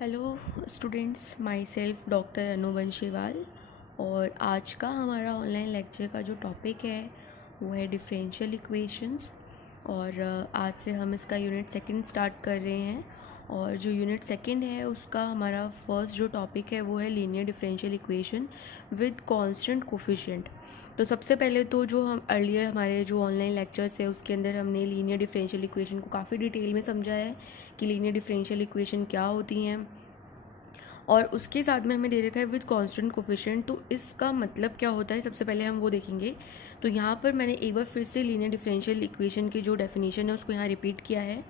Hello students, my self doctor Anu Banshiwal. और आज का हमारा ऑनलाइन लेक्चर का जो टॉपिक है वो है डिफरेंशियल इक्वेशंस। और आज से हम इसका यूनिट सेकंड स्टार्ट कर रहे हैं। और जो यूनिट सेकंड है उसका हमारा फर्स्ट जो टॉपिक है वो है linear differential equation with constant coefficient. तो सबसे पहले तो जो हम अर्लियर हमारे जो ऑनलाइन लेक्चर्स है उसके अंदर हमने लीनियर डिफरेंशियल इक्वेशन को काफ़ी डिटेल में समझा है कि लीनियर डिफरेंशियल इक्वेशन क्या होती हैं, और उसके साथ में हमें दे रखा है विद कांस्टेंट कोफिशिएंट। तो इसका मतलब क्या होता है, सबसे पहले हम वो देखेंगे। तो यहाँ पर मैंने एक बार फिर से लीनियर डिफरेंशियल इक्वेशन की जो डेफिनेशन है उसको यहाँ रिपीट किया है।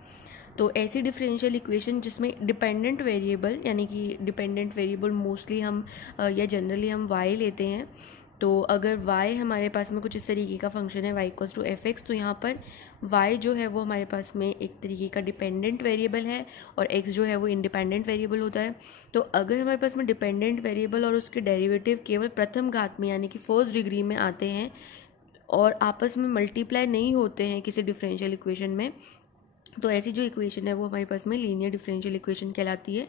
तो ऐसी डिफरेंशियल इक्वेशन जिसमें डिपेंडेंट वेरिएबल, यानी कि डिपेंडेंट वेरिएबल मोस्टली हम या जनरली हम y लेते हैं। तो अगर y हमारे पास में कुछ इस तरीके का फंक्शन है y equals to F X, तो यहाँ पर y जो है वो हमारे पास में एक तरीके का डिपेंडेंट वेरिएबल है और x जो है वो इंडिपेंडेंट वेरिएबल होता है। तो अगर हमारे पास में डिपेंडेंट वेरिएबल और उसके डेरिवेटिव केवल प्रथम घात में यानी कि फर्स्ट डिग्री में आते हैं और आपस में मल्टीप्लाई नहीं होते हैं किसी डिफरेंशियल इक्वेशन में, तो ऐसी जो इक्वेशन है वो हमारे पास में लीनियर डिफरेंशियल इक्वेशन कहलाती है।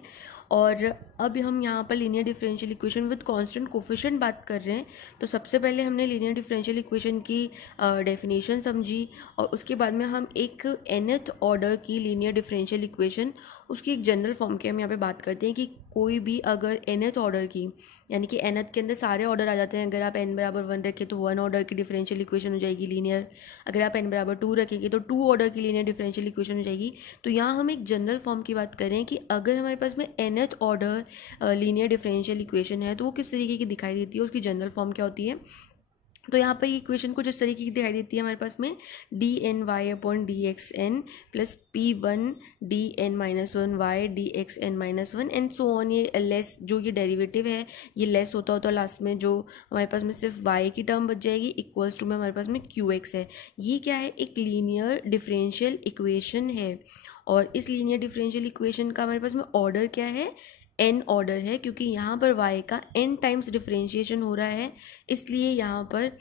और अब हम यहाँ पर linear differential equation with constant coefficient बात कर रहे हैं। तो सबसे पहले हमने लीनियर डिफरेंशियल इक्वेशन की डेफिनेशन समझी, और उसके बाद में हम एक nth ऑर्डर की लीनियर डिफरेंशियल इक्वेशन उसकी एक जनरल फॉर्म की हम यहाँ पे बात करते हैं कि कोई भी अगर nth ऑर्डर की, यानी कि nth के अंदर सारे ऑर्डर आ जाते हैं। अगर आप n बराबर 1 रखें तो 1 ऑर्डर की डिफरेंशियल इक्वेशन हो जाएगी लीनियर। अगर आप n बराबर 2 रखेंगे तो 2 ऑर्डर की लीनियर डिफरेंशियल इक्वेशन हो जाएगी। तो यहाँ हम एक जनरल फॉर्म की बात कर रहे हैं कि अगर हमारे पास में nth order linear differential equation है तो वो किस तरीके की दिखाई देती है, उसकी जनरल फॉर्म क्या होती है। तो यहाँ पर ये इक्वेशन कुछ इस तरीके की दिखाई देती है हमारे पास में D N Y upon D X N plus P one D N minus one Y D X N minus one and so on. ये लेस जो ये डेरिवेटिव है ये लेस होता होता लास्ट में जो हमारे पास में सिर्फ वाई की टर्म बच जाएगी, इक्वल्स टू में हमारे पास में क्यू एक्स है। ये क्या है, एक लीनियर डिफरेंशियल इक्वेशन है। और इस लीनियर डिफरेंशियल इक्वेशन का हमारे पास में ऑर्डर क्या है, n ऑर्डर है, क्योंकि यहाँ पर y का n टाइम्स डिफरेंशिएशन हो रहा है। इसलिए यहाँ पर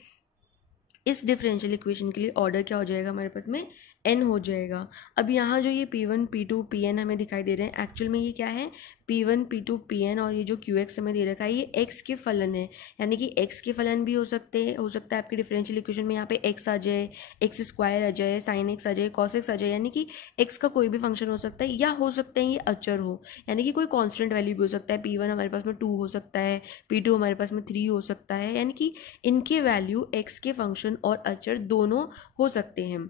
इस डिफरेंशियल इक्वेशन के लिए ऑर्डर क्या हो जाएगा, हमारे पास में n हो जाएगा। अब यहाँ जो ये p1 p2 pn हमें दिखाई दे रहे हैं, एक्चुअल में ये क्या है, p1 p2 pn, और ये जो qx हमें दे रखा है ये x के फलन है। यानी कि x के फलन भी हो सकता है आपकी डिफरेंशियल इक्वेशन में। यहाँ पे x आ जाए, x स्क्वायर आ जाए, साइन x आ जाए, कॉस x आ जाए, यानी कि x का कोई भी फंक्शन हो सकता है, या हो सकता है ये अचर हो, यानी कि कोई कांस्टेंट वैल्यू भी हो सकता है। p1 हमारे पास में 2 हो सकता है, p2 हमारे पास में 3 हो सकता है, यानी कि इनके वैल्यू x के फंक्शन और अचर दोनों हो सकते हैं।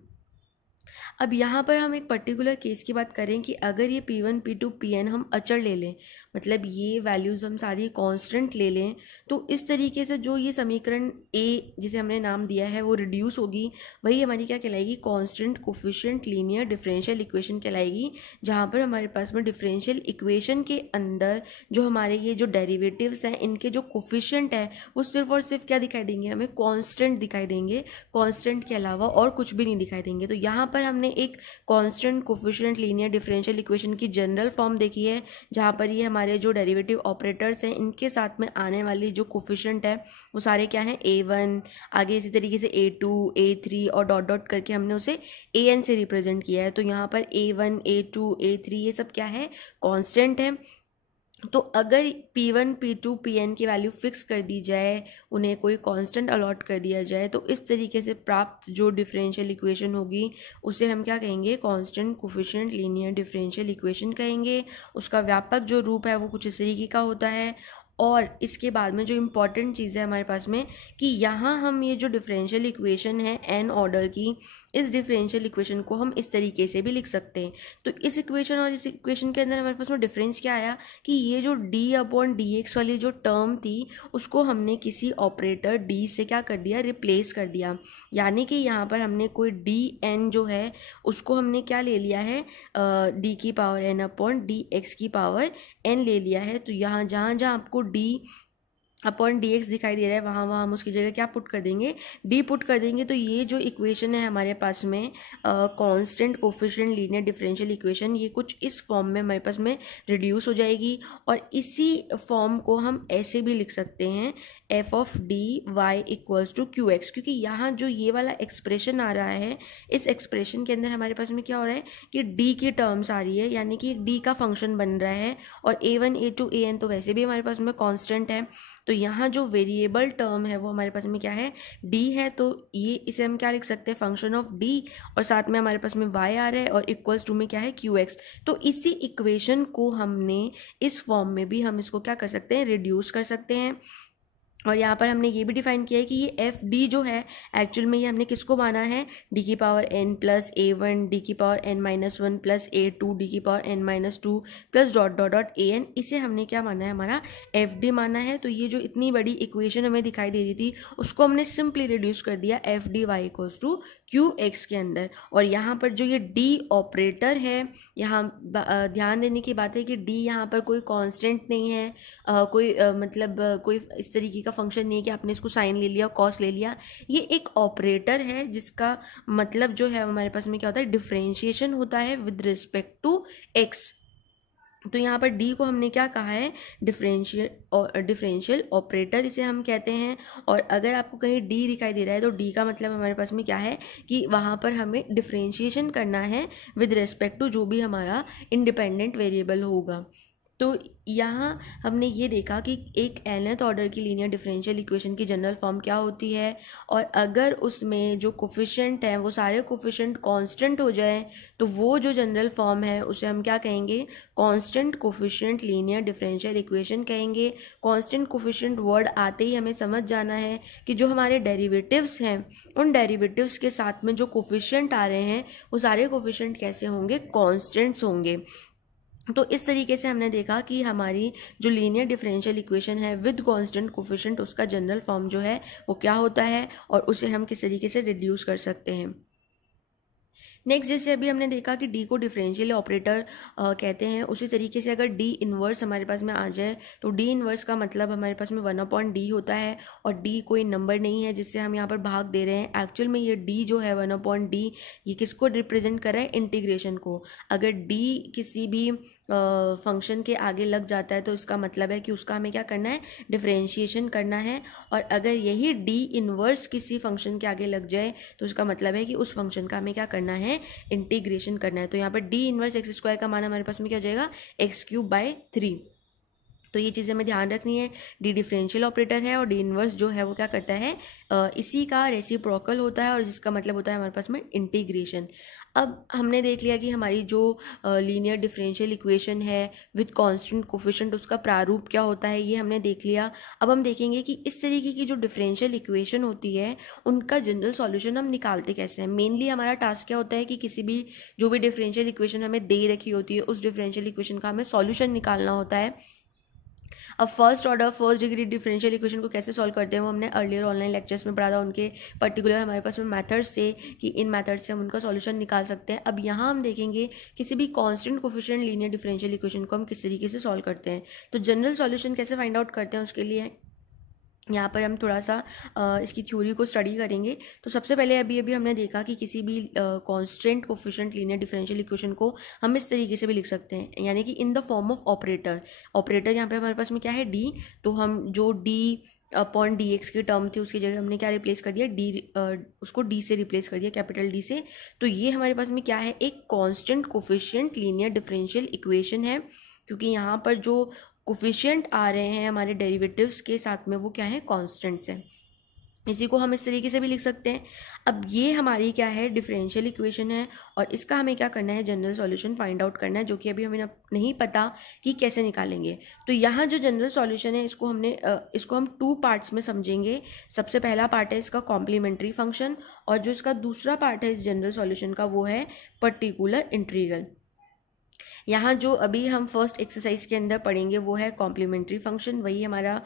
अब यहाँ पर हम एक पर्टिकुलर केस की बात करें कि अगर ये p1 p2 pn हम अचर ले लें, मतलब ये वैल्यूज़ हम सारी कांस्टेंट ले लें, तो इस तरीके से जो ये समीकरण a जिसे हमने नाम दिया है वो रिड्यूस होगी, वही हमारी क्या कहलाएगी, constant coefficient linear differential equation कहलाएगी। जहाँ पर हमारे पास में डिफरेंशियल इक्वेशन के अंदर जो हमारे ये जो डेरिवेटिव्स हैं इनके जो कोफिशिएंट है वो सिर्फ और सिर्फ क्या दिखाई देंगे, हमें कांस्टेंट दिखाई देंगे, कांस्टेंट के अलावा और कुछ भी नहीं दिखाई देंगे। तो यहाँ पर हमने एक constant coefficient linear differential equation की जनरल फॉर्म देखी है, जहाँ पर ये हमारे जो डेरिवेटिव ऑपरेटर्स हैं इनके साथ में आने वाली जो कोफिशिएंट है वो सारे क्या हैं, a1, आगे इसी तरीके से a2 a3 और डॉट डॉट करके हमने उसे an से रिप्रेजेंट किया है। तो यहाँ पर a1 a2 a3 ये सब क्या है, कांस्टेंट है। तो अगर p1 p2 pn की वैल्यू फिक्स कर दी जाए, उन्हें कोई कांस्टेंट अलॉट कर दिया जाए, तो इस तरीके से प्राप्त जो डिफरेंशियल इक्वेशन होगी उसे हम क्या कहेंगे, constant coefficient linear differential equation कहेंगे। उसका व्यापक जो रूप है वो कुछ इस तरीके का होता है। और इसके बाद में जो इम्पॉर्टेंट चीज़ है हमारे पास में कि यहाँ हम ये जो डिफरेंशियल इक्वेशन है n ऑर्डर की, इस डिफरेंशियल इक्वेशन को हम इस तरीके से भी लिख सकते हैं। तो इस इक्वेशन और इस इक्वेशन के अंदर हमारे पास में डिफरेंस क्या आया कि ये जो d अपॉन डी एक्स वाली जो टर्म थी उसको हमने किसी ऑपरेटर d से क्या कर दिया, रिप्लेस कर दिया। यानी कि यहाँ पर हमने कोई dn जो है उसको हमने क्या ले लिया है, d की power n upon D x की पावर n ले लिया है। तो यहाँ जहाँ जहाँ आपको d अपॉन डी एक्स दिखाई दे रहा है, वहाँ हम उसकी जगह क्या पुट कर देंगे, डी पुट कर देंगे। तो ये जो इक्वेशन है हमारे पास में constant coefficient linear differential equation, ये कुछ इस फॉर्म में हमारे पास में रिड्यूस हो जाएगी। और इसी फॉर्म को हम ऐसे भी लिख सकते हैं, F of D Y equals to Q X, क्योंकि यहाँ जो ये वाला एक्सप्रेशन आ रहा है, इस एक्सप्रेशन के अंदर हमारे पास में क्या हो रहा है कि डी की टर्म्स आ रही है, यानी कि डी का फंक्शन बन रहा है। और A1 A2 AN तो वैसे भी हमारे पास में कांस्टेंट है, तो यहाँ जो वेरिएबल टर्म है वो हमारे पास में क्या है, डी है। तो ये इसे हम क्या लिख सकते हैं, फंक्शन ऑफ डी, और साथ में हमारे पास में वाई आ रहा है, और इक्वल्स टू में क्या है, क्यू एक्स। तो इसी इक्वेशन को हमने इस फॉर्म में भी हम इसको क्या कर सकते हैं, रिड्यूस कर सकते हैं। और यहाँ पर हमने ये भी डिफाइन किया है कि ये एफ डी जो है एक्चुअल में ये हमने किसको माना है, डी की power n plus A1 D की power n-1 plus A2 D की power n-2 plus dot dot dot AN, इसे हमने क्या माना है, हमारा एफ डी माना है। तो ये जो इतनी बड़ी इक्वेशन हमें दिखाई दे रही थी उसको हमने सिंपली रिड्यूस कर दिया F D Y equals to Q X के अंदर। और यहाँ पर जो ये डी ऑपरेटर है, यहाँ ध्यान देने की बात है कि डी यहाँ पर कोई कांस्टेंट नहीं है, कोई मतलब कोई इस तरीके का फंक्शन नहीं है कि आपने इसको साइन ले लिया कॉस ले लिया। ये एक ऑपरेटर है जिसका मतलब जो है हमारे पास में क्या होता है, डिफरेंशिएशन होता है विद रिस्पेक्ट टू एक्स। तो यहाँ पर डी को हमने क्या कहा है, डिफरेंशियल ऑपरेटर इसे हम कहते हैं। और अगर आपको कहीं डी दिखाई दे रहा है तो डी का मतलब हमारे पास में क्या है कि वहाँ पर हमें डिफरेंशिएशन करना है विद रिस्पेक्ट टू जो भी हमारा इंडिपेंडेंट वेरिएबल होगा। तो यहाँ हमने ये देखा कि एक nth ऑर्डर की लीनियर डिफरेंशियल इक्वेशन की जनरल फॉर्म क्या होती है, और अगर उसमें जो कोफिशिएंट हैं वो सारे कोफिशिएंट कांस्टेंट हो जाए तो वो जो जनरल फॉर्म है उसे हम क्या कहेंगे, constant coefficient linear differential equation कहेंगे। कांस्टेंट कोफिशिएंट वर्ड आते ही हमें समझ जाना है कि जो हमारे डेरिवेटिव्स हैं उन डेरिवेटिव्स के साथ में जो कोफिशिएंट आ रहे हैं वो सारे कोफिशिएंट कैसे होंगे, कांस्टेंट्स होंगे। तो इस तरीके से हमने देखा कि हमारी जो लीनियर डिफरेंशियल इक्वेशन है विद कांस्टेंट कोफिशिएंट, उसका जनरल फॉर्म जो है वो क्या होता है और उसे हम किस तरीके से रिड्यूस कर सकते हैं। नेक्स्ट, जैसे अभी हमने देखा कि डी को डिफरेंशियल ऑपरेटर कहते हैं, उसी तरीके से अगर डी इन्वर्स हमारे पास में आ जाए तो डी इन्वर्स का मतलब हमारे पास में 1/d होता है। और डी कोई नंबर नहीं है जिससे हम यहाँ पर भाग दे रहे हैं, एक्चुअल में ये डी जो है 1/d ये किसको रिप्रेजेंट कर रहा है, इंटीग्रेशन को। अगर डी किसी भी फंक्शन के आगे लग जाता है तो इसका मतलब है कि उसका हमें क्या करना है, डिफरेंशिएशन करना है। और अगर यही डी इन्वर्स किसी फंक्शन के आगे लग जाए तो उसका मतलब है कि उस फंक्शन का हमें क्या करना है, इंटीग्रेशन करना है। तो यहाँ पर डी इनवर्स एक्स स्क्वायर का मान हमारे पास में क्या हो जाएगा, x³/3। तो ये चीज़ें हमें ध्यान रखनी है। डी डिफरेंशियल ऑपरेटर है और डी इनवर्स जो है वो क्या करता है, इसी का रेसिप्रोकल होता है और जिसका मतलब होता है हमारे पास में इंटीग्रेशन। अब हमने देख लिया कि हमारी जो लीनियर डिफरेंशियल इक्वेशन है विद कांस्टेंट कोफिशिएंट उसका प्रारूप क्या होता है, ये हमने देख लिया। अब हम देखेंगे कि इस तरीके की जो डिफरेंशियल इक्वेशन होती है उनका जनरल सॉल्यूशन हम निकालते कैसे हैं। मेनली हमारा टास्क क्या होता है कि किसी भी जो भी डिफरेंशियल इक्वेशन हमें दे रखी होती है उस डिफरेंशियल इक्वेशन का हमें सॉल्यूशन निकालना होता है। अब first order first degree differential equation को कैसे सॉल्व करते हैं वो हमने अर्लियर ऑनलाइन लेक्चर्स में पढ़ा था। उनके पर्टिकुलर हमारे पास में मेथड्स थे कि इन मेथड्स से हम उनका सॉल्यूशन निकाल सकते हैं। अब यहाँ हम देखेंगे किसी भी constant coefficient linear differential equation को हम किस तरीके से सॉल्व करते हैं। तो जनरल सॉल्यूशन कैसे फाइंड आउट करते हैं उसके लिए यहाँ पर हम थोड़ा सा इसकी थ्योरी को स्टडी करेंगे। तो सबसे पहले अभी हमने देखा कि किसी भी constant coefficient linear differential equation को हम इस तरीके से भी लिख सकते हैं, यानी कि in the form of operator. Operator यहाँ पे हमारे पास में क्या है, डी। तो हम जो डी अपॉन डी एक्स की टर्म थी उसकी जगह हमने क्या रिप्लेस कर दिया, डी, उसको डी से रिप्लेस कर दिया, कैपिटल डी से। तो ये हमारे पास में क्या है, एक constant coefficient linear differential equation है, क्योंकि यहाँ पर जो कोफिशिएंट आ रहे हैं हमारे डेरिवेटिव्स के साथ में वो क्या है, कांस्टेंट्स हैं। इसी को हम इस तरीके से भी लिख सकते हैं। अब ये हमारी क्या है, डिफरेंशियल इक्वेशन है और इसका हमें क्या करना है, जनरल सॉल्यूशन फाइंड आउट करना है, जो कि अभी हमें नहीं पता कि कैसे निकालेंगे। तो यहाँ जो जनरल सॉल्यूशन है इसको हम 2 पार्ट्स में समझेंगे। सबसे पहला पार्ट है इसका कॉम्प्लीमेंट्री फंक्शन, और जो इसका दूसरा पार्ट है इस जनरल सॉल्यूशन का वो है पर्टिकुलर इंटीग्रल। यहाँ जो अभी हम फर्स्ट एक्सरसाइज के अंदर पढ़ेंगे वो है कॉम्प्लीमेंट्री फंक्शन, वही हमारा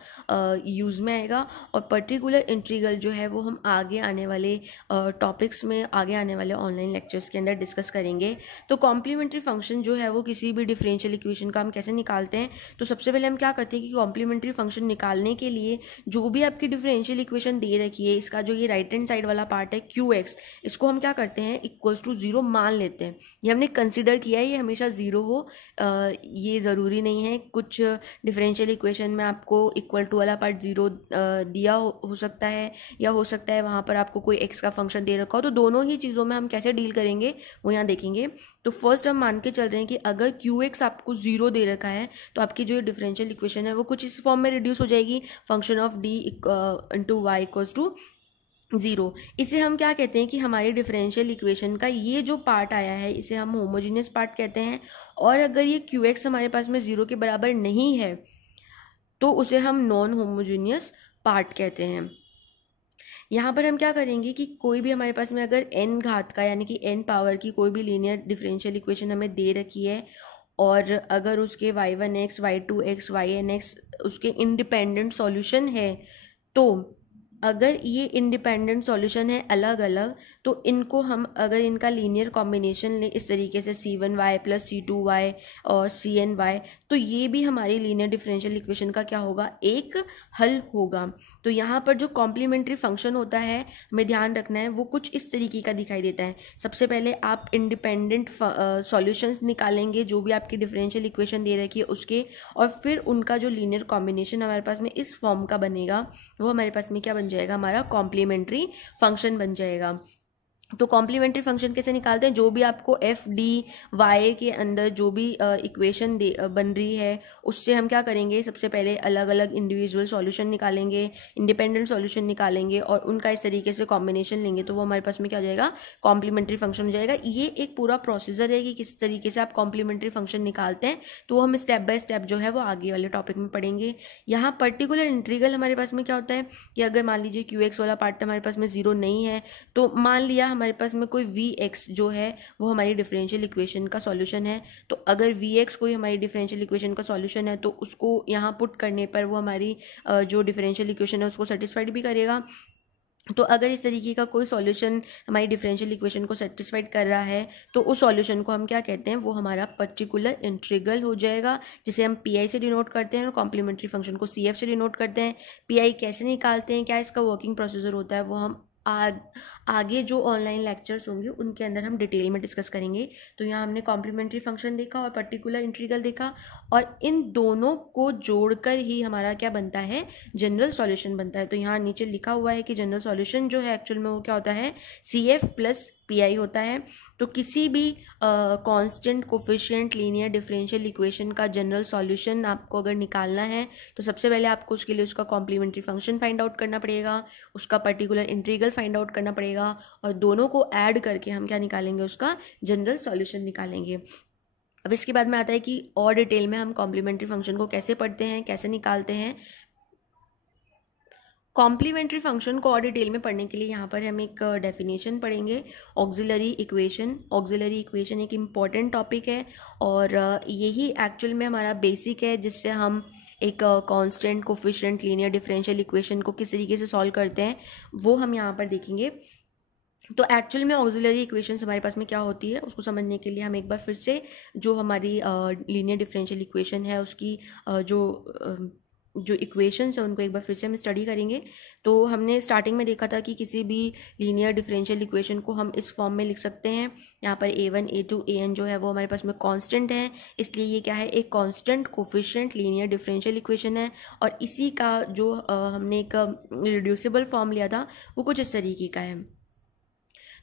यूज़ में आएगा। और पर्टिकुलर इंटीग्रल जो है वो हम आगे आने वाले टॉपिक्स में, आगे आने वाले ऑनलाइन लेक्चर्स के अंदर डिस्कस करेंगे। तो कॉम्प्लीमेंट्री फंक्शन जो है वो किसी भी डिफरेंशियल इक्वेशन का हम कैसे निकालते हैं, तो सबसे पहले हम क्या करते हैं कि कॉम्प्लीमेंट्री फंक्शन निकालने के लिए जो भी आपकी डिफरेंशियल इक्वेशन दे रखी है, इसका जो ये राइट हैंड साइड वाला पार्ट है QX, इसको हम क्या करते हैं इक्वल्स टू 0 मान लेते हैं। ये हमने कंसिडर किया है, ये हमेशा 0 हो ये ज़रूरी नहीं है। कुछ डिफरेंशियल इक्वेशन में आपको इक्वल टू वाला पार्ट 0 दिया हो सकता है, या हो सकता है वहाँ पर आपको कोई x का फंक्शन दे रखा हो। तो दोनों ही चीज़ों में हम कैसे डील करेंगे वो यहाँ देखेंगे। तो फर्स्ट हम मान के चल रहे हैं कि अगर QX आपको 0 दे रखा है तो आपकी जो डिफरेंशियल इक्वेशन है वो कुछ इस फॉर्म में रिड्यूस हो जाएगी, function of d into Y equals to 0। इसे हम क्या कहते हैं कि हमारी डिफरेंशियल इक्वेशन का ये जो पार्ट आया है इसे हम होमोजीनियस पार्ट कहते हैं। और अगर ये QX हमारे पास में 0 के बराबर नहीं है तो उसे हम नॉन होमोजीनियस पार्ट कहते हैं। यहाँ पर हम क्या करेंगे कि कोई भी हमारे पास में अगर n घात का यानी कि n पावर की कोई भी लीनियर डिफरेंशियल इक्वेशन हमें दे रखी है, और अगर उसके y1x, y2x, yn(x) उसके इंडिपेंडेंट सॉल्यूशन है, तो अगर ये इंडिपेंडेंट सॉल्यूशन है अलग अलग, तो इनको हम अगर इनका लीनियर कॉम्बिनेशन ले इस तरीके से c1y प्लस c2y और cny, तो ये भी हमारी लीनियर डिफरेंशियल इक्वेशन का क्या होगा, एक हल होगा। तो यहाँ पर जो कॉम्प्लीमेंट्री फंक्शन होता है हमें ध्यान रखना है वो कुछ इस तरीके का दिखाई देता है। सबसे पहले आप इंडिपेंडेंट सॉल्यूशंस निकालेंगे जो भी आपकी डिफरेंशियल इक्वेशन दे रखी है उसके, और फिर उनका जो लीनियर कॉम्बिनेशन हमारे पास में इस फॉर्म का बनेगा वो हमारे पास में क्या बन जाएगा, हमारा कॉम्प्लीमेंट्री फंक्शन बन जाएगा। तो कॉम्प्लीमेंट्री फंक्शन कैसे निकालते हैं, जो भी आपको एफ डी वाई के अंदर जो भी इक्वेशन बन रही है उससे हम क्या करेंगे, सबसे पहले अलग अलग इंडिविजुअल सॉल्यूशन निकालेंगे, इंडिपेंडेंट सॉल्यूशन निकालेंगे और उनका इस तरीके से कॉम्बिनेशन लेंगे, तो वो हमारे पास में क्या हो जाएगा, कॉम्प्लीमेंट्री फंक्शन हो जाएगा। ये एक पूरा प्रोसीजर है कि किस तरीके से आप कॉम्प्लीमेंट्री फंक्शन निकालते हैं, तो हम स्टेप बाय स्टेप जो है वो आगे वाले टॉपिक में पढ़ेंगे। यहाँ पर्टिकुलर इंटीग्रल हमारे पास में क्या होता है कि अगर मान लीजिए QX वाला पार्ट हमारे पास में 0 नहीं है, तो मान लिया हमारे पास में कोई Vx जो है वो हमारी डिफरेंशियल इक्वेशन का सॉल्यूशन है। तो अगर Vx कोई हमारी डिफरेंशियल इक्वेशन का सॉल्यूशन है तो उसको यहाँ पुट करने पर वो हमारी जो डिफरेंशियल इक्वेशन है उसको सेटिस्फाइड भी करेगा। तो अगर इस तरीके का कोई सॉल्यूशन हमारी डिफरेंशियल इक्वेशन को सेटिस्फाइड कर रहा है तो उस सॉल्यूशन को हम क्या कहते हैं, वो हमारा पर्टिकुलर इंटीग्रल हो जाएगा, जिसे हम PI से डिनोट करते हैं और कॉम्प्लीमेंट्री फंक्शन को CF से डिनोट करते हैं। PI कैसे निकालते हैं, क्या इसका वर्किंग प्रोसीजर होता है, वो हम आगे जो ऑनलाइन लेक्चर्स होंगे उनके अंदर हम डिटेल में डिस्कस करेंगे। तो यहाँ हमने कॉम्प्लीमेंट्री फंक्शन देखा और पर्टिकुलर इंटीग्रल देखा, और इन दोनों को जोड़कर ही हमारा क्या बनता है, जनरल सॉल्यूशन बनता है। तो यहाँ नीचे लिखा हुआ है कि जनरल सॉल्यूशन जो है एक्चुअल में वो क्या होता है, CF प्लस PI होता है। तो किसी भी constant coefficient linear differential equation का जनरल सॉल्यूशन आपको अगर निकालना है तो सबसे पहले आपको उसके लिए उसका कॉम्प्लीमेंट्री फंक्शन फाइंड आउट करना पड़ेगा, उसका पर्टिकुलर इंटीग्रल फाइंड आउट करना पड़ेगा, और दोनों को ऐड करके हम क्या निकालेंगे, उसका जनरल सॉल्यूशन निकालेंगे। अब इसके बाद में आता है कि और डिटेल में हम कॉम्प्लीमेंट्री फंक्शन को कैसे पढ़ते हैं, कैसे निकालते हैं। कॉम्प्लीमेंट्री फंक्शन को और डिटेल में पढ़ने के लिए यहाँ पर हम एक डेफिनेशन पढ़ेंगे, ऑक्सिलरी इक्वेशन। ऑक्सिलरी इक्वेशन एक इम्पॉर्टेंट टॉपिक है और यही एक्चुअल में हमारा बेसिक है जिससे हम एक constant coefficient linear differential equation को किस तरीके से सॉल्व करते हैं वो हम यहाँ पर देखेंगे। तो एक्चुअल में ऑक्सिलरी इक्वेशंस हमारे पास में क्या होती है उसको समझने के लिए हम एक बार फिर से जो हमारी लीनियर डिफरेंशियल इक्वेशन है उसकी जो इक्वेशंस है उनको एक बार फिर से हम स्टडी करेंगे। तो हमने स्टार्टिंग में देखा था कि किसी भी लीनियर डिफरेंशियल इक्वेशन को हम इस फॉर्म में लिख सकते हैं। यहाँ पर A1 A2 AN जो है वो हमारे पास में कांस्टेंट है, इसलिए ये क्या है, एक constant coefficient linear differential equation है। और इसी का जो हमने एक रिड्यूसिबल फॉर्म लिया था वो कुछ इस तरीके का है।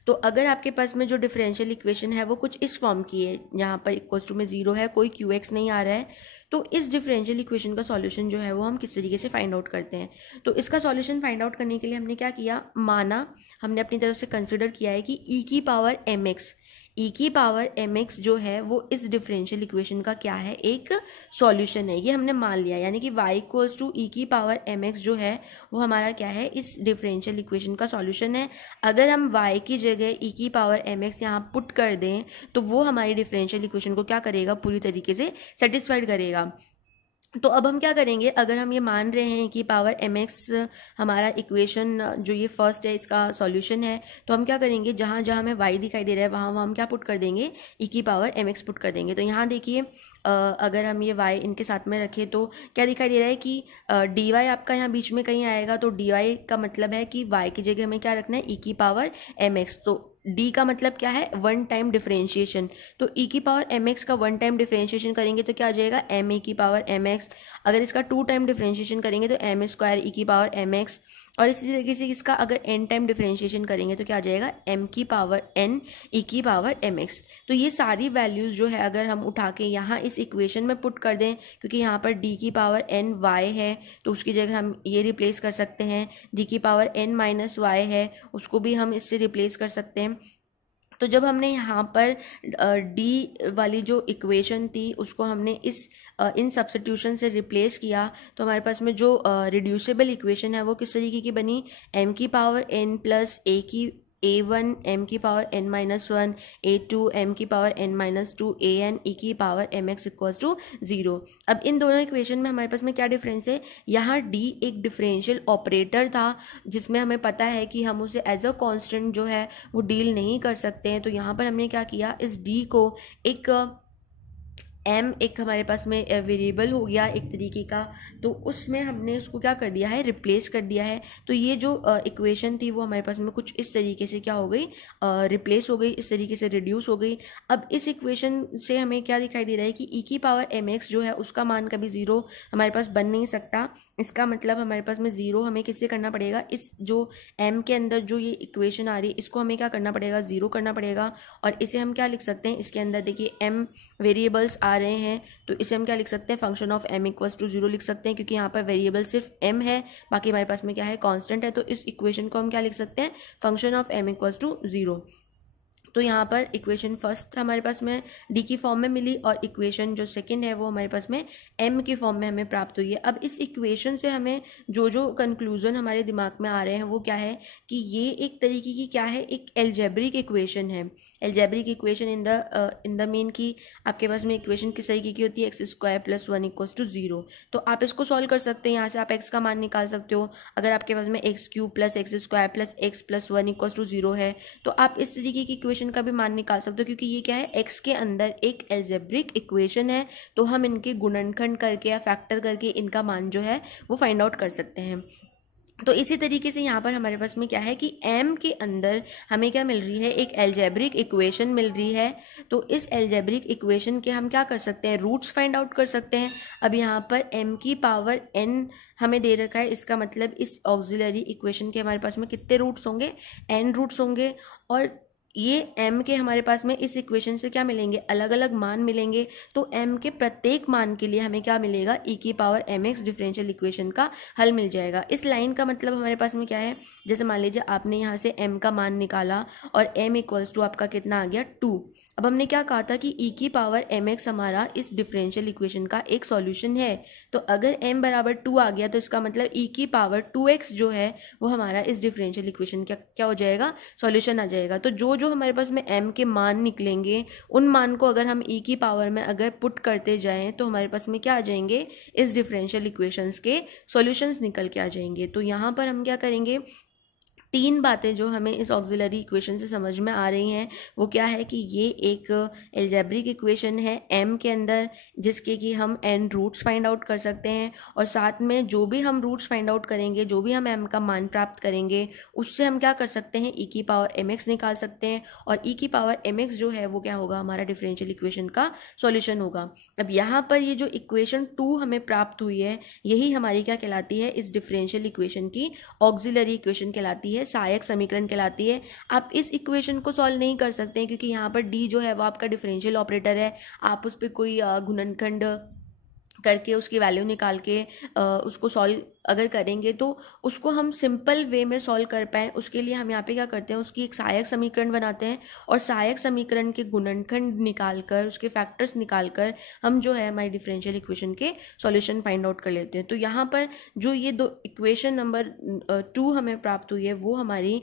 तो अगर आपके पास में जो डिफरेंशियल इक्वेशन है वो कुछ इस फॉर्म की है, यहाँ पर इक्वल्स टू में 0 है, कोई QX नहीं आ रहा है, तो इस डिफरेंशियल इक्वेशन का सॉल्यूशन जो है वो हम किस तरीके से फाइंड आउट करते हैं। तो इसका सॉल्यूशन फाइंड आउट करने के लिए हमने क्या किया, माना हमने अपनी तरफ से कंसिडर किया है कि e की पावर mx ई की पावर एम एक्स जो है वो इस डिफरेंशियल इक्वेशन का क्या है, एक सॉल्यूशन है, ये हमने मान लिया। यानी कि y इक्वल्स टू ई की पावर एम एक्स जो है वो हमारा क्या है, इस डिफरेंशियल इक्वेशन का सॉल्यूशन है। अगर हम y की जगह ई की पावर एम एक्स यहाँ पुट कर दें तो वो हमारी डिफरेंशियल इक्वेशन को क्या करेगा, पूरी तरीके से सेटिस्फाइड करेगा। तो अब हम क्या करेंगे, अगर हम ये मान रहे हैं कि पावर एम एक्स हमारा इक्वेशन जो ये फर्स्ट है इसका सॉल्यूशन है, तो हम क्या करेंगे, जहाँ जहाँ हमें y दिखाई दे रहा है वहाँ हम क्या पुट कर देंगे, ई की पावर एम एक्स पुट कर देंगे। तो यहाँ देखिए अगर हम ये y इनके साथ में रखें तो क्या दिखाई दे रहा है कि डी वाई आपका यहाँ बीच में कहीं आएगा, तो डी वाई का मतलब है कि y की जगह हमें क्या रखना है, ई की पावर एम एक्स। तो d का मतलब क्या है, वन टाइम डिफरेंशिएशन। तो e की पावर एम एक्स का वन टाइम डिफरेंशिएशन करेंगे तो क्या आ जाएगा, एम ए की पावर एम एक्स। अगर इसका टू टाइम डिफरेंशिएशन करेंगे तो एम स्क्वायर ई की पावर एम एक्स। और इसी तरीके से इसका अगर n टाइम डिफरेंशिएशन करेंगे तो क्या आ जाएगा, m की पावर n e की पावर mx। तो ये सारी वैल्यूज़ जो है अगर हम उठा के यहाँ इस इक्वेशन में पुट कर दें, क्योंकि यहाँ पर d की पावर n y है तो उसकी जगह हम ये रिप्लेस कर सकते हैं, d की पावर n माइनस y है उसको भी हम इससे रिप्लेस कर सकते हैं। तो जब हमने यहाँ पर d वाली जो इक्वेशन थी उसको हमने इन सब्स्टिट्यूशन से रिप्लेस किया तो हमारे पास में जो रिड्यूसिबल इक्वेशन है वो किस तरीके की बनी, m की power n plus a1 m की power n minus one, a2 m की power n minus two, an e की पावर mx इक्वल्स टू 0। अब इन दोनों इक्वेशन में हमारे पास में क्या डिफरेंस है, यहाँ d एक डिफरेंशियल ऑपरेटर था जिसमें हमें पता है कि हम उसे एज अ कांस्टेंट जो है वो डील नहीं कर सकते हैं। तो यहाँ पर हमने क्या किया, इस d को एक m एक हमारे पास में वेरिएबल हो गया एक तरीके का, तो उसमें हमने उसको क्या कर दिया है, रिप्लेस कर दिया है। तो ये जो इक्वेशन थी वो हमारे पास में कुछ इस तरीके से क्या हो गई, रिप्लेस हो गई, इस तरीके से रिड्यूस हो गई। अब इस इक्वेशन से हमें क्या दिखाई दे रहा है कि ई की पावर एम एक्स जो है उसका मान कभी ज़ीरो हमारे पास बन नहीं सकता। इसका मतलब हमारे पास में ज़ीरो हमें किससे करना पड़ेगा, इस जो m के अंदर जो ये इक्वेशन आ रही है इसको हमें क्या करना पड़ेगा, ज़ीरो करना पड़ेगा। और इसे हम क्या लिख सकते हैं, इसके अंदर देखिए m वेरिएबल्स आ रहे हैं तो इसे हम क्या लिख सकते हैं, function of m equals to 0 लिख सकते हैं, क्योंकि यहाँ पर वेरिएबल सिर्फ m है, बाकी हमारे पास में क्या है, कांस्टेंट है। तो इस इक्वेशन को हम क्या लिख सकते हैं, function of m equals to 0। तो यहाँ पर इक्वेशन फर्स्ट हमारे पास में डी की फॉर्म में मिली और इक्वेशन जो सेकंड है वो हमारे पास में एम की फॉर्म में हमें प्राप्त हुई है। अब इस इक्वेशन से हमें जो जो कंक्लूजन हमारे दिमाग में आ रहे हैं वो क्या है कि ये एक तरीके की क्या है, एक एल्जेब्रिक इक्वेशन है। Algebraic equation in the mean की आपके पास में इक्वेशन किस तरीके की होती है, X square plus one equals to 0। तो आप इसको सॉल्व कर सकते हैं, यहाँ से आप एक्स का मान निकाल सकते हो। अगर आपके पास में X cube plus X square plus X plus one equals to 0 है तो आप इस तरीके की इक्वेशन का भी मान निकाल सकते हो, क्योंकि ये क्या है, x के अंदर एक एल्जेब्रिक इक्वेशन है। तो हम इनके गुणनखंड करके या फैक्टर करके इनका मान जो है वो फाइंड आउट कर सकते हैं। तो इसी तरीके से यहाँ पर हमारे पास में क्या है कि m के अंदर हमें क्या मिल रही है, एक एल्जेब्रिक इक्वेशन मिल रही है। तो इस एल्जेब्रिक इक्वेशन के हम क्या कर सकते हैं, रूट्स फाइंड आउट कर सकते हैं। अब यहाँ पर m की पावर n हमें दे रखा है, इसका मतलब इस ऑक्सिलरी इक्वेशन के हमारे पास में कितने रूट्स होंगे, n रूट्स होंगे। और ये m के हमारे पास में इस इक्वेशन से क्या मिलेंगे, अलग अलग मान मिलेंगे। तो m के प्रत्येक मान के लिए हमें क्या मिलेगा, e की पावर mx डिफरेंशियल इक्वेशन का हल मिल जाएगा। इस लाइन का मतलब हमारे पास में क्या है, जैसे मान लीजिए आपने यहाँ से m का मान निकाला और m इक्वल्स टू आपका कितना आ गया 2। अब हमने क्या कहा था कि e की पावर mx हमारा इस डिफरेंशियल इक्वेशन का एक सॉल्यूशन है। तो अगर m बराबर 2 आ गया तो इसका मतलब e की पावर 2x जो है वो हमारा इस डिफरेंशियल इक्वेशन का क्या हो जाएगा, सॉल्यूशन आ जाएगा। तो जो हमारे पास में m के मान निकलेंगे उन मान को अगर हम e की पावर में अगर पुट करते जाएं तो हमारे पास में क्या आ जाएंगे, इस डिफरेंशियल इक्वेशंस के सॉल्यूशंस निकल के आ जाएंगे। तो यहाँ पर हम क्या करेंगे, तीन बातें जो हमें इस ऑक्सिलरी इक्वेशन से समझ में आ रही हैं वो क्या है कि ये एक एल्जेब्रिक इक्वेशन है m के अंदर, जिसके कि हम n रूट्स फाइंड आउट कर सकते हैं। और साथ में जो भी हम रूट्स फाइंड आउट करेंगे, जो भी हम m का मान प्राप्त करेंगे उससे हम क्या कर सकते हैं, e की पावर mx निकाल सकते हैं। और e की पावर mx जो है वो क्या होगा, हमारा डिफरेंशियल इक्वेशन का सॉल्यूशन होगा। अब यहाँ पर ये जो इक्वेशन 2 हमें प्राप्त हुई है यही हमारी क्या कहलाती है, इस डिफरेंशियल इक्वेशन की ऑक्सिलरी इक्वेशन कहलाती है, सहायक समीकरण कहलाती है। आप इस इक्वेशन को सॉल्व नहीं कर सकते हैं क्योंकि यहाँ पर d जो है वो आपका डिफरेंशियल ऑपरेटर है, आप उस पर कोई गुणनखंड करके उसकी वैल्यू निकाल के उसको सॉल्व अगर करेंगे तो उसको हम सिंपल वे में सॉल्व कर पाएँ, उसके लिए हम यहाँ पे क्या करते हैं, उसकी एक सहायक समीकरण बनाते हैं और सहायक समीकरण के गुणनखंड निकाल कर, उसके फैक्टर्स निकाल कर हम जो है हमारी डिफरेंशियल इक्वेशन के सॉल्यूशन फाइंड आउट कर लेते हैं। तो यहाँ पर जो ये दो इक्वेशन नंबर 2 हमें प्राप्त हुई है वो हमारी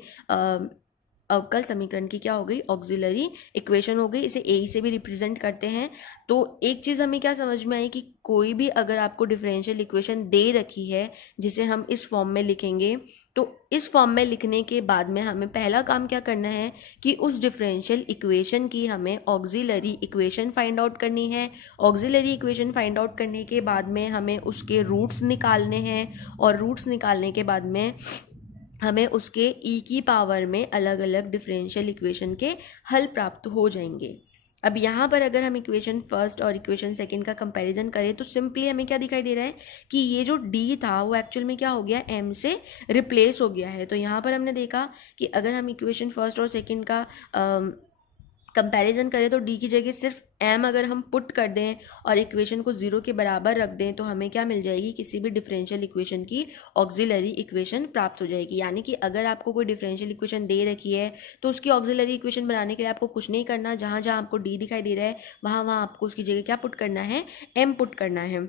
अवकल समीकरण की क्या हो गई, ऑक्सिलरी इक्वेशन हो गई। इसे ए से भी रिप्रेजेंट करते हैं। तो एक चीज़ हमें क्या समझ में आई कि कोई भी अगर आपको डिफरेंशियल इक्वेशन दे रखी है जिसे हम इस फॉर्म में लिखेंगे, तो इस फॉर्म में लिखने के बाद में हमें पहला काम क्या करना है कि उस डिफरेंशियल इक्वेशन की हमें ऑक्सिलरी इक्वेशन फाइंड आउट करनी है। ऑक्सिलरी इक्वेशन फाइंड आउट करने के बाद में हमें उसके रूट्स निकालने हैं और रूट्स निकालने के बाद में हमें उसके ई की पावर में अलग अलग डिफरेंशियल इक्वेशन के हल प्राप्त हो जाएंगे। अब यहाँ पर अगर हम इक्वेशन फर्स्ट और इक्वेशन सेकंड का कंपैरिजन करें तो सिंपली हमें क्या दिखाई दे रहा है कि ये जो डी था वो एक्चुअल में क्या हो गया, एम से रिप्लेस हो गया है। तो यहाँ पर हमने देखा कि अगर हम इक्वेशन फर्स्ट और सेकंड का कंपैरिजन करें तो डी की जगह सिर्फ एम अगर हम पुट कर दें और इक्वेशन को 0 के बराबर रख दें तो हमें क्या मिल जाएगी, किसी भी डिफरेंशियल इक्वेशन की ऑक्सिलरी इक्वेशन प्राप्त हो जाएगी। यानी कि अगर आपको कोई डिफरेंशियल इक्वेशन दे रखी है तो उसकी ऑक्सिलरी इक्वेशन बनाने के लिए आपको कुछ नहीं करना, जहाँ जहाँ आपको डी दिखाई दे रहा है वहाँ वहाँ आपको उसकी जगह क्या पुट करना है, एम पुट करना है।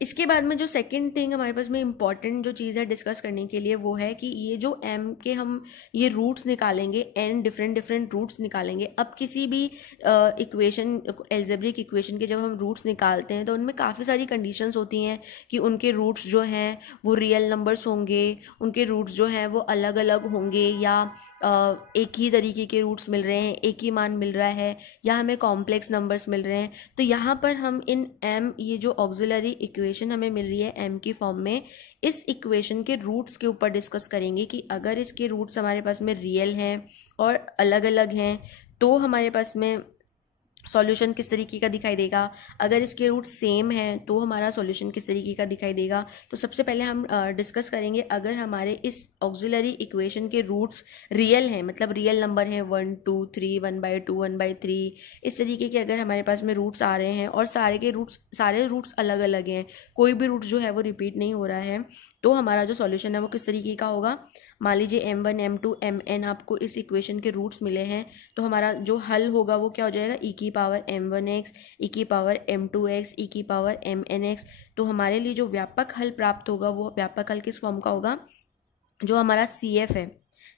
इसके बाद में जो सेकंड थिंग हमारे पास में इंपॉर्टेंट जो चीज़ है डिस्कस करने के लिए वो है कि ये जो m के हम ये रूट्स निकालेंगे, n डिफरेंट रूट्स निकालेंगे। अब किसी भी इक्वेशन, एल्जेब्रिक इक्वेशन के जब हम रूट्स निकालते हैं तो उनमें काफ़ी सारी कंडीशंस होती हैं कि उनके रूट्स जो हैं वो रियल नंबर्स होंगे, उनके रूट्स जो हैं वो अलग अलग होंगे, या एक ही तरीके के रूट्स मिल रहे हैं, एक ही मान मिल रहा है, या हमें कॉम्प्लेक्स नंबर्स मिल रहे हैं। तो यहाँ पर हम इन m, ये जो ऑक्सिलरी इक्वेशन हमें मिल रही है m की फॉर्म में, इस इक्वेशन के रूट्स के ऊपर डिस्कस करेंगे कि अगर इसके रूट्स हमारे पास में रियल हैं और अलग अलग हैं तो हमारे पास में सॉल्यूशन किस तरीके का दिखाई देगा। अगर इसके रूट सेम हैं तो हमारा सॉल्यूशन किस तरीके का दिखाई देगा। तो सबसे पहले हम डिस्कस करेंगे, अगर हमारे इस ऑक्सिलरी इक्वेशन के रूट्स रियल हैं, मतलब रियल नंबर हैं 1 2 3, 1/2, 1/3, इस तरीके के अगर हमारे पास में रूट्स आ रहे हैं और सारे रूट्स अलग अलग हैं, कोई भी रूट्स जो है वो रिपीट नहीं हो रहा है, तो हमारा जो सॉल्यूशन है वो किस तरीके का होगा। मान लीजिए m1 m2 mn आपको इस इक्वेशन के रूट्स मिले हैं, तो हमारा जो हल होगा वो क्या हो जाएगा, e की पावर m1x, e की पावर m2x, e की पावर mnx। तो हमारे लिए जो व्यापक हल प्राप्त होगा वो व्यापक हल किस फॉर्म का होगा, जो हमारा CF है।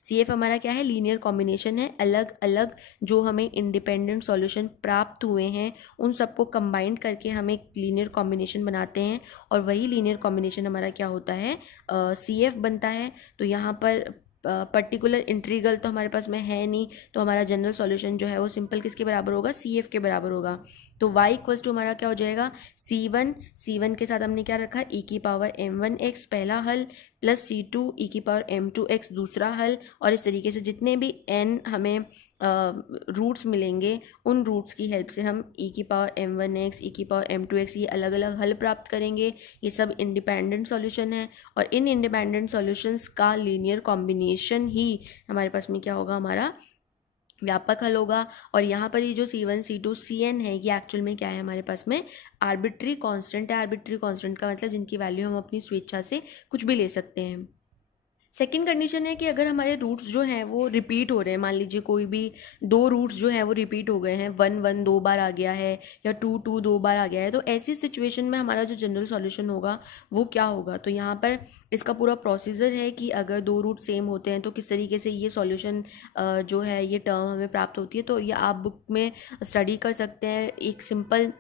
CF हमारा क्या है, लीनियर कॉम्बिनेशन है। अलग अलग जो हमें इंडिपेंडेंट सॉल्यूशन प्राप्त हुए हैं उन सबको कंबाइंड करके हम एक लीनियर कॉम्बिनेशन बनाते हैं और वही लीनियर कॉम्बिनेशन हमारा क्या होता है, CF बनता है। तो यहाँ पर पर्टिकुलर इंटीग्रल तो हमारे पास में है नहीं, तो हमारा जनरल सॉल्यूशन जो है वो सिंपल किसके बराबर होगा, CF के बराबर होगा। तो y इक्वल्स टू हमारा क्या हो जाएगा, C1 के साथ हमने क्या रखा, e की पावर m1x पहला हल प्लस C2 e की पावर m2x दूसरा हल, और इस तरीके से जितने भी n हमें रूट्स मिलेंगे उन रूट्स की हेल्प से हम e की पावर m1x, e की पावर m2x ये अलग अलग हल प्राप्त करेंगे। ये सब इंडिपेंडेंट सॉल्यूशन है और इन इंडिपेंडेंट सॉल्यूशंस का लीनियर कॉम्बिनेशन ही हमारे पास में क्या होगा, हमारा व्यापक हल होगा। और यहाँ पर ये जो C1 C2 Cn है ये एक्चुअल में क्या है, हमारे पास में आर्बिट्री कांस्टेंट है। आर्बिट्री कांस्टेंट का मतलब जिनकी वैल्यू हम अपनी स्वेच्छा से कुछ भी ले सकते हैं। सेकेंड कंडीशन है कि अगर हमारे रूट्स जो हैं वो रिपीट हो रहे हैं, मान लीजिए कोई भी दो रूट्स जो हैं वो रिपीट हो गए हैं, 1 1 2 बार आ गया है या 2 2 2 बार आ गया है, तो ऐसी सिचुएशन में हमारा जो जनरल सॉल्यूशन होगा वो क्या होगा। तो यहाँ पर इसका पूरा प्रोसीजर है कि अगर दो रूट सेम होते हैं तो किस तरीके से ये सॉल्यूशन जो है ये टर्म हमें प्राप्त होती है। तो ये आप बुक में स्टडी कर सकते हैं, एक सिंपल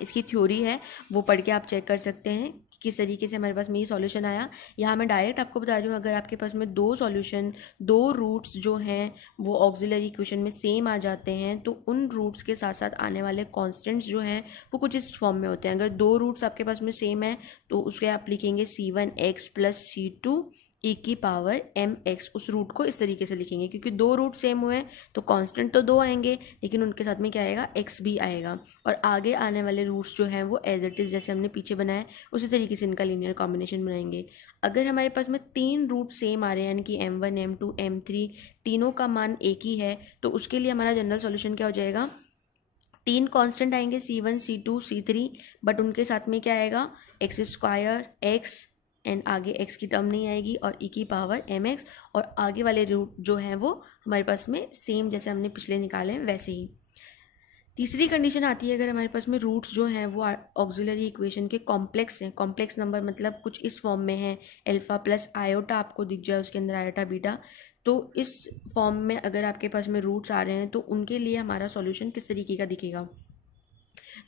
इसकी थ्योरी है वो पढ़ के आप चेक कर सकते हैं कि किस तरीके से हमारे पास में ये सॉल्यूशन आया। यहाँ मैं डायरेक्ट आपको बता रही हूँ, अगर आपके पास में दो रूट्स जो हैं वो ऑक्सिलरी इक्वेशन में सेम आ जाते हैं तो उन रूट्स के साथ साथ आने वाले कांस्टेंट्स जो हैं वो कुछ इस फॉर्म में होते हैं। अगर दो रूट्स आपके पास में सेम है तो उसके आप लिखेंगे C1x प्लस C2 e की पावर mx, उस रूट को इस तरीके से लिखेंगे क्योंकि दो रूट सेम हुए हैं तो कांस्टेंट तो दो आएंगे लेकिन उनके साथ में क्या आएगा, x भी आएगा। और आगे आने वाले रूट्स जो हैं वो एज इट इज़ जैसे हमने पीछे बनाया उसी तरीके से इनका लीनियर कॉम्बिनेशन बनाएंगे। अगर हमारे पास में तीन रूट सेम आ रहे हैं यानी कि m1 m2 m3 तीनों का मान एक ही है तो उसके लिए हमारा जनरल सॉल्यूशन क्या हो जाएगा, तीन कांस्टेंट आएंगे C1 C2 C3, बट उनके साथ में क्या आएगा एक्स स्क्वायर एक्स, एंड आगे x की टर्म नहीं आएगी, और e की पावर mx, और आगे वाले रूट जो हैं वो हमारे पास में सेम जैसे हमने पिछले निकाले हैं वैसे ही। तीसरी कंडीशन आती है अगर हमारे पास में रूट्स जो हैं वो ऑक्सिलरी इक्वेशन के कॉम्प्लेक्स हैं, कॉम्प्लेक्स नंबर मतलब कुछ इस फॉर्म में है, अल्फा प्लस आयोटा आपको दिख जाए उसके अंदर आयोटा बीटा, तो इस फॉर्म में अगर आपके पास में रूट्स आ रहे हैं तो उनके लिए हमारा सॉल्यूशन किस तरीके का दिखेगा।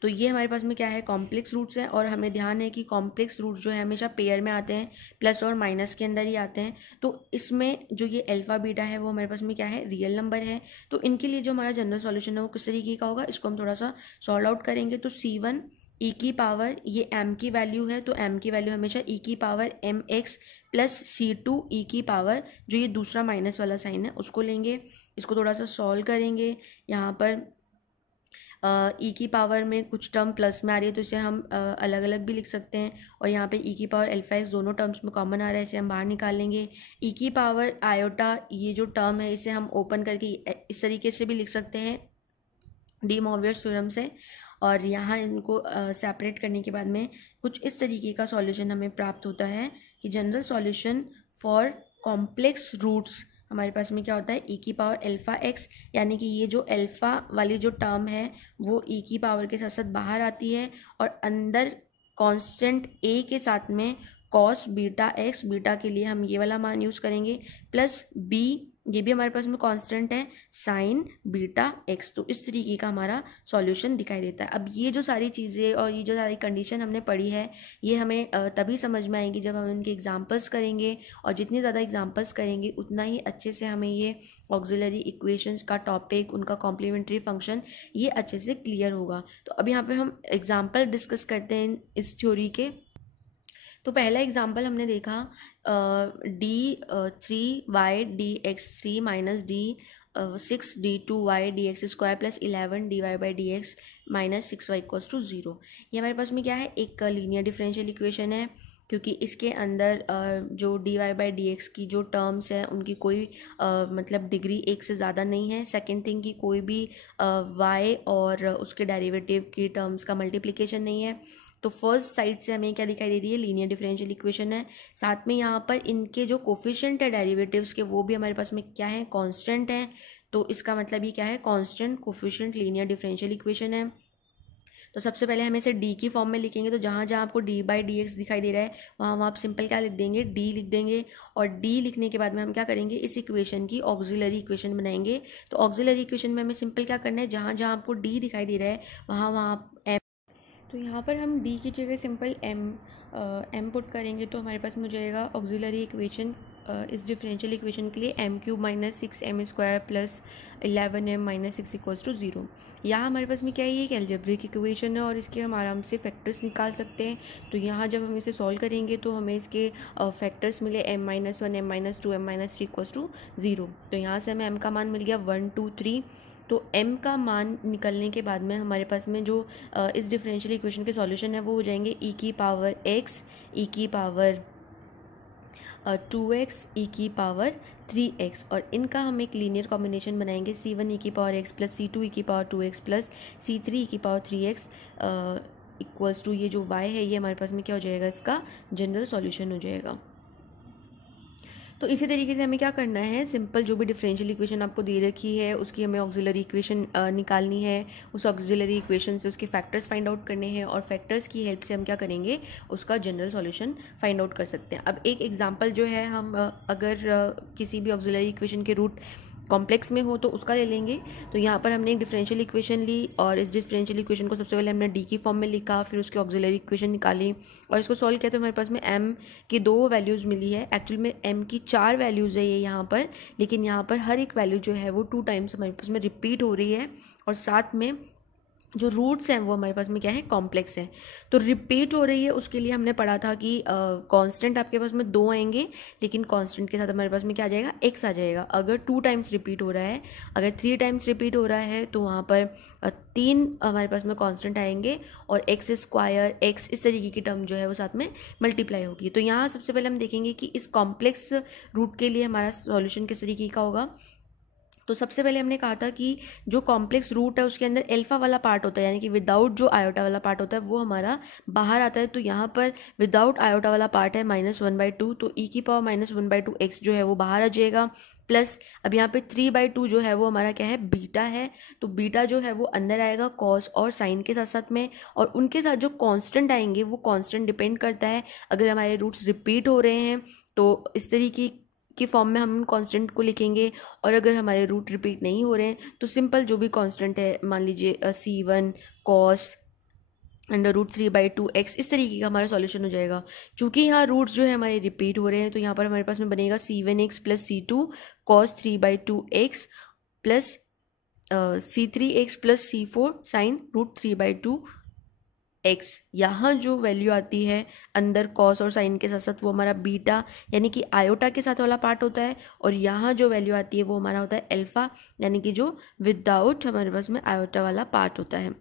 तो ये हमारे पास में क्या है कॉम्प्लेक्स रूट्स हैं, और हमें ध्यान है कि कॉम्प्लेक्स रूट्स जो है हमेशा पेयर में आते हैं, प्लस और माइनस के अंदर ही आते हैं। तो इसमें जो ये अल्फा बीटा है वो हमारे पास में क्या है रियल नंबर है, तो इनके लिए जो हमारा जनरल सॉल्यूशन है वो किस तरीके का होगा, इसको हम थोड़ा सा सॉल्व आउट करेंगे। तो C1 e की पावर, ये m की वैल्यू है तो m की वैल्यू हमेशा e की power mx plus C2 e की पावर, जो ये दूसरा माइनस वाला साइन है उसको लेंगे, इसको थोड़ा सा सॉल्व करेंगे। यहाँ पर ई की पावर में कुछ टर्म प्लस में आ रही है तो इसे हम अलग अलग भी लिख सकते हैं, और यहाँ पे ई की पावर अल्फा एक्स दोनों टर्म्स में कॉमन आ रहा है, इसे हम बाहर निकाल लेंगे। ई की पावर आयोटा ये जो टर्म है इसे हम ओपन करके इस तरीके से भी लिख सकते हैं डी मोवियर्स थ्योरम से, और यहाँ इनको सेपरेट करने के बाद में कुछ इस तरीके का सॉल्यूशन हमें प्राप्त होता है कि general solution for complex roots हमारे पास में क्या होता है ई की पावर अल्फा एक्स, यानी कि ये जो अल्फा वाली जो टर्म है वो ई की पावर के साथ साथ बाहर आती है, और अंदर कांस्टेंट ए के साथ में कॉस बीटा एक्स, बीटा के लिए हम ये वाला मान यूज़ करेंगे, प्लस बी ये भी हमारे पास में कांस्टेंट है साइन बीटा एक्स। तो इस तरीके का हमारा सॉल्यूशन दिखाई देता है। अब ये जो सारी चीज़ें और ये जो सारी कंडीशन हमने पढ़ी है ये हमें तभी समझ में आएंगी जब हम इनके एग्जांपल्स करेंगे, और जितने ज़्यादा एग्जांपल्स करेंगे उतना ही अच्छे से हमें ये ऑक्सिलरी इक्वेशंस का टॉपिक, उनका कॉम्प्लीमेंट्री फंक्शन, ये अच्छे से क्लियर होगा। तो अब यहाँ पर हम एग्जाम्पल डिस्कस करते हैं इस थ्योरी के। तो पहला एग्जाम्पल हमने देखा d3y dx3 minus d6 d2y dx² plus 11 dy/dx minus 6y equals to 0। ये हमारे पास में क्या है एक लीनियर डिफरेंशियल इक्वेशन है, क्योंकि इसके अंदर जो dy/dx की जो टर्म्स हैं उनकी कोई मतलब डिग्री एक से ज़्यादा नहीं है। सेकंड थिंग कि कोई भी y और उसके डेरिवेटिव की टर्म्स का मल्टीप्लिकेशन नहीं है। तो फर्स्ट साइड से हमें क्या दिखाई दे रही है लीनियर डिफरेंशियल इक्वेशन है, साथ में यहाँ पर इनके जो कोफिशिएंट है डेरिवेटिव्स के वो भी हमारे पास में क्या है कांस्टेंट है। तो इसका मतलब ये क्या है constant coefficient linear differential equation है। तो सबसे पहले हम इसे डी की फॉर्म में लिखेंगे, तो जहाँ जहाँ आपको dy/dx दिखाई दे रहा है वहाँ आप सिंपल क्या लिख देंगे डी लिख देंगे, और डी लिखने के बाद में हम क्या करेंगे इस इक्वेशन की ऑक्सिलरी इक्वेशन बनाएंगे। तो ऑक्सिलरी इक्वेशन में हमें सिंपल क्या करना है, जहाँ जहाँ आपको डी दिखाई दे रहा है वहाँ वहाँ m, तो यहाँ पर हम d की जगह सिंपल m पुट करेंगे, तो हमारे पास में हो जाएगा ऑक्सिलरी इक्वेशन इस डिफरेंशियल इक्वेशन के लिए m³ minus 6m² plus 11m minus 6 equals to 0। यहाँ हमारे पास में क्या है ये एक एल्जेब्रिक इक्वेशन है और इसके हम आराम से फैक्टर्स निकाल सकते हैं। तो यहाँ जब हम इसे सॉल्व करेंगे तो हमें इसके फैक्टर्स मिले m-1 m-2 m-3 equals to 0। तो यहाँ से हमें m का मान मिल गया 1 2 3। तो m का मान निकलने के बाद में हमारे पास में जो इस डिफरेंशियल इक्वेशन के सॉल्यूशन है वो हो जाएंगे e की पावर x, e की पावर 2x, e की पावर 3x, और इनका हम एक लीनियर कॉम्बिनेशन बनाएंगे c1 e की power x plus c2 e की power 2x plus c3 e की पावर 3x इक्वल्स टू ये जो y है ये हमारे पास में क्या हो जाएगा इसका जनरल सॉल्यूशन हो जाएगा। तो इसी तरीके से हमें क्या करना है सिंपल जो भी डिफरेंशियल इक्वेशन आपको दे रखी है उसकी हमें ऑक्सिलरी इक्वेशन निकालनी है, उस ऑक्सिलरी इक्वेशन से उसके फैक्टर्स फाइंड आउट करने हैं और फैक्टर्स की हेल्प से हम क्या करेंगे उसका जनरल सॉल्यूशन फाइंड आउट कर सकते हैं। अब एक एग्जांपल जो है हम अगर किसी भी ऑक्सिलरी इक्वेशन के रूट कॉम्प्लेक्स में हो तो उसका ले लेंगे। तो यहाँ पर हमने एक डिफरेंशियल इक्वेशन ली और इस डिफरेंशियल इक्वेशन को सबसे पहले हमने डी की फॉर्म में लिखा, फिर उसकी ऑक्सिलरी इक्वेशन निकाली और इसको सॉल्व किया तो हमारे पास में m की 2 वैल्यूज़ मिली है। एक्चुअल में m की 4 वैल्यूज़ है ये यहाँ पर, लेकिन यहाँ पर हर एक वैल्यू जो है वो 2 टाइम्स हमारे पास में रिपीट हो रही है और साथ में जो रूट्स हैं वो हमारे पास में क्या है कॉम्प्लेक्स है। तो रिपीट हो रही है उसके लिए हमने पढ़ा था कि कांस्टेंट आपके पास में 2 आएंगे, लेकिन कांस्टेंट के साथ हमारे पास में क्या आ जाएगा x आ जाएगा। अगर 2 टाइम्स रिपीट हो रहा है, अगर 3 टाइम्स रिपीट हो रहा है तो वहाँ पर 3 हमारे पास में कांस्टेंट आएंगे और x स्क्वायर x इस तरीके की टर्म जो है वो साथ में मल्टीप्लाई होगी। तो यहाँ सबसे पहले हम देखेंगे कि इस कॉम्प्लेक्स रूट के लिए हमारा सॉल्यूशन किस तरीके का होगा। तो सबसे पहले हमने कहा था कि जो कॉम्प्लेक्स रूट है उसके अंदर अल्फा वाला पार्ट होता है, यानी कि विदाउट जो आयोटा वाला पार्ट होता है वो हमारा बाहर आता है। तो यहाँ पर विदाउट आयोटा वाला पार्ट है -1/2, तो e⁻⁻1/2x जो है वो बाहर आ जाएगा। प्लस अब यहाँ पे 3/2 जो है वो हमारा क्या है, बीटा है, तो बीटा जो है वो अंदर आएगा कॉस और साइन के साथ साथ में, और उनके साथ जो कांस्टेंट आएंगे वो कांस्टेंट डिपेंड करता है अगर हमारे रूट्स रिपीट हो रहे हैं तो इस तरीके की फॉर्म में हम कांस्टेंट को लिखेंगे, और अगर हमारे रूट रिपीट नहीं हो रहे हैं तो सिंपल जो भी कांस्टेंट है, मान लीजिए C1 cos √3/2x, इस तरीके का हमारा सॉल्यूशन हो जाएगा। चूंकि यहाँ रूट्स जो है हमारे रिपीट हो रहे हैं तो यहाँ पर हमारे पास में बनेगा C1x + C2 cos 3/2x plus C3x + C4 sin √3/2x। यहाँ जो वैल्यू आती है अंदर कॉस और साइन के साथ साथ वो हमारा बीटा यानी कि आयोटा के साथ वाला पार्ट होता है, और यहाँ जो वैल्यू आती है वो हमारा होता है अल्फा, यानी कि जो विदाउट हमारे पास में आयोटा वाला पार्ट होता है।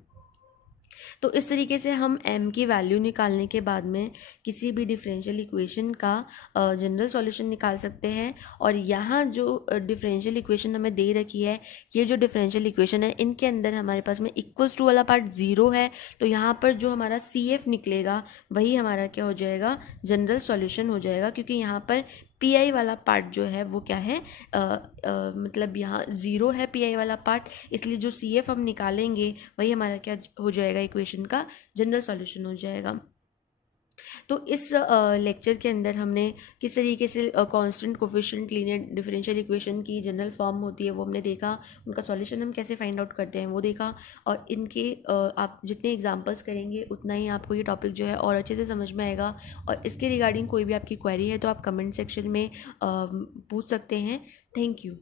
तो इस तरीके से हम m की वैल्यू निकालने के बाद में किसी भी डिफरेंशियल इक्वेशन का जनरल सॉल्यूशन निकाल सकते हैं। और यहाँ जो डिफरेंशियल इक्वेशन हमें दे रखी है, ये जो डिफरेंशियल इक्वेशन है इनके अंदर हमारे पास में इक्वल्स टू वाला पार्ट 0 है, तो यहाँ पर जो हमारा CF निकलेगा वही हमारा क्या हो जाएगा, जनरल सॉल्यूशन हो जाएगा, क्योंकि यहाँ पर PI वाला पार्ट जो है वो क्या है, मतलब यहाँ 0 है PI वाला पार्ट, इसलिए जो CF हम निकालेंगे वही हमारा क्या हो जाएगा, इक्वेशन का जनरल सॉल्यूशन हो जाएगा। तो इस लेक्चर के अंदर हमने किस तरीके से constant coefficient linear differential equation की जनरल फॉर्म होती है वो हमने देखा, उनका सॉल्यूशन हम कैसे फाइंड आउट करते हैं वो देखा, और इनके आप जितने एग्जांपल्स करेंगे उतना ही आपको ये टॉपिक जो है और अच्छे से समझ में आएगा। और इसके रिगार्डिंग कोई भी आपकी क्वेरी है तो आप कमेंट सेक्शन में पूछ सकते हैं। Thank you.